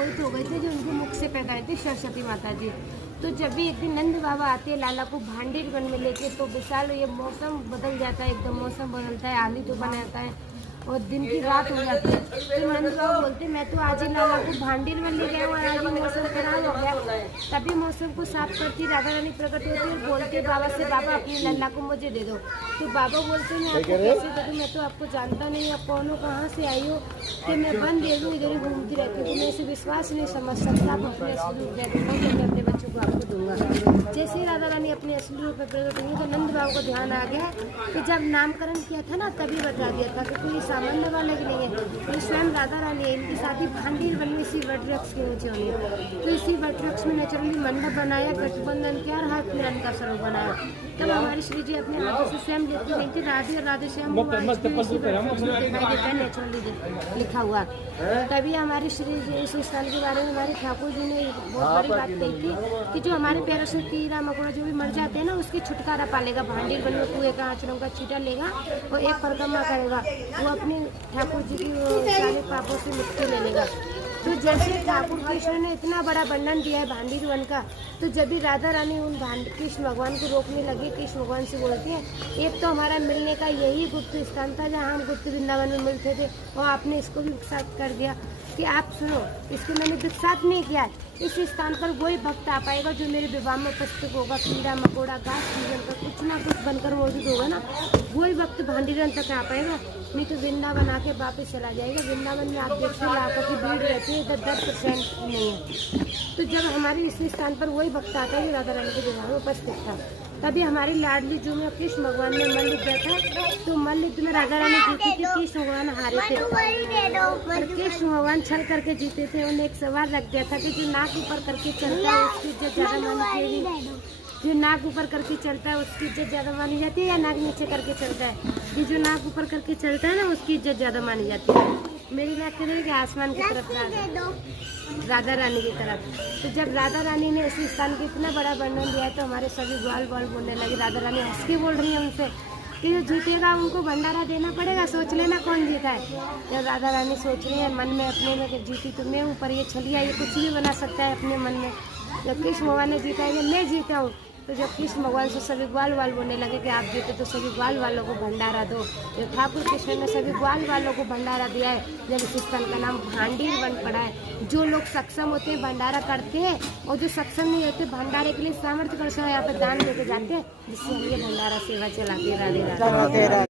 मोहित हो गए थे जो उनके मुख से पैदा हुए थे सरस्वती माता जी। तो जब भी एक दिन नंद बाबा आते हैं लाला को भांडीर वन में लेके, तो विशाल ये मौसम बदल जाता है, एकदम मौसम बदलता है, आंधी तूफान आता है और दिन की रात हो जाती है। तो नंद बाबा बोलते मैं तो आज ही लाला को भांडीर वन ले गया हूँ, आज ही मौसम खराब हो गया। तभी मौसम को साफ करती राधा रानी प्रकट होती है और बोलते बाबा से, बाबा अपनी लल्ला को मुझे दे दो। तो बाबा बोलते मैं आपको कैसे दे दूँ, मैं तो आपको जानता नहीं, आप कौन हो, कहाँ से आई हो कि मैं बन दे दूँ, इधर ही घूमती रहती हूँ, तो मैं इसे विश्वास नहीं समझ सकता। आप अपने असली रूप दे दूँगा तो मैं अपने बच्चों को आपको दूंगा। जैसे ही राधा रानी अपने असली रूप में प्रकट हुई तो नंद बाबा को ध्यान आ गया कि जब नामकरण किया था ना तभी बता दिया था कि कोई सामान्य वाले की नहीं है, ये स्वयं राधा रानी है, इनकी शादी भांडीर वन में इसी वट वृक्ष के नीचे हुई है। तो इसी वट वृक्ष में नेचुरली मंडप बनाया, गठबंधन किया और हाथ मिलन का स्वरूप बनाया। तब हमारी श्री जी अपने हाथों से स्वयं लेती गई थी, राधे और राधे श्याम नेचुरली लिखा हुआ। तभी हमारी श्री जी इस स्थल के बारे में हमारे ठाकुर जी ने बहुत बड़ी बात कही थी कि जो हमारे पैरों से कीड़ा मकोड़ा जो भी मर जाते हैं ना उसकी छुटकारा पालेगा, भांडीर वन में कुएं का आचरण का छीटा लेगा और एक परिक्रमा करेगा, वो अपने ठाकुर जी की सारे पापों से मुक्ति ले लेगा। तो जैसे ठाकुर कृष्ण ने इतना बड़ा वर्णन दिया है भांडीर वन का, तो जब भी राधा रानी उन कृष्ण भगवान को रोकने लगी, कृष्ण भगवान से बोलती है एक तो हमारा मिलने का यही गुप्त स्थान था जहाँ हम गुप्त वृंदावन में मिलते थे और आपने इसको भी विकसात कर दिया कि आप सुनो, इसको मैंने विकसात नहीं किया। इस स्थान पर वही भक्त आ पाएगा जो मेरे विवाह में उपस्थित होगा, कीड़ा मकोड़ा घास जीवन का कुछ ना कुछ बनकर मौजूद होगा ना, वही भक्त भांडीरन तक आ पाएगा, नहीं तो वृंदावन आके वापस चला जाएगा। वृंदावन में आप देखते हैं लाखों की भीड़ रहती है, 10% नहीं है। तो जब हमारे इस स्थान पर वही भक्त आता है जो राधा रानी के विवाह में उपस्थित था, तभी हमारी लाडली जो में कृष्ण भगवान ने मल्ल युद्ध था, तो मल्ल युद्ध में राधा रानी जीती थी, कृष्ण भगवान हारे थे और कृष्ण भगवान छल करके जीते थे। उन्हें एक सवाल रख दिया था कि जो नाक ऊपर करके चलता है उसकी इज्जत ज्यादा मानी जाएगी, जो नाक ऊपर करके चलता है उसकी इज्जत ज्यादा मानी जाती है या नाक नीचे करके चलता है, ये जो नाक ऊपर करके चलता है ना उसकी इज्जत ज्यादा मानी जाती है। मेरी नाक करेगी आसमान की तरफ राधा रानी की तरफ। तो जब राधा रानी ने इस स्थान को इतना बड़ा वर्णन दिया है तो हमारे सभी ग्वाल ग्वाल बोलने लगे। राधा रानी हंस के बोल रही है उनसे कि जो जीतेगा उनको भंडारा देना पड़ेगा, सोच लेना कौन जीता है। जब राधा रानी सोच रही है मन में अपने में कि जीती तो मैं हूँ, पर ये छलिया ये कुछ भी बना सकता है अपने मन में। जब कृष्ण भगवान ने जीता है मैं जीता हूँ, तो जब कृष्ण भगवान से सभी ग्वाल वाल बोलने लगे कि आप जीते तो सभी ग्वाल वालों को भंडारा दो। जब ठाकुर कृष्ण ने सभी ग्वाल वालों को भंडारा दिया है, जब इस स्थल का नाम भांडीर वन पड़ा है। जो लोग सक्षम होते हैं भंडारा करते हैं और जो सक्षम नहीं होते भंडारे के लिए सामर्थ्य कर यहाँ पे दान देके जाते हैं, जिससे हम ये भंडारा सेवा चलाते हैं। राधे राधे।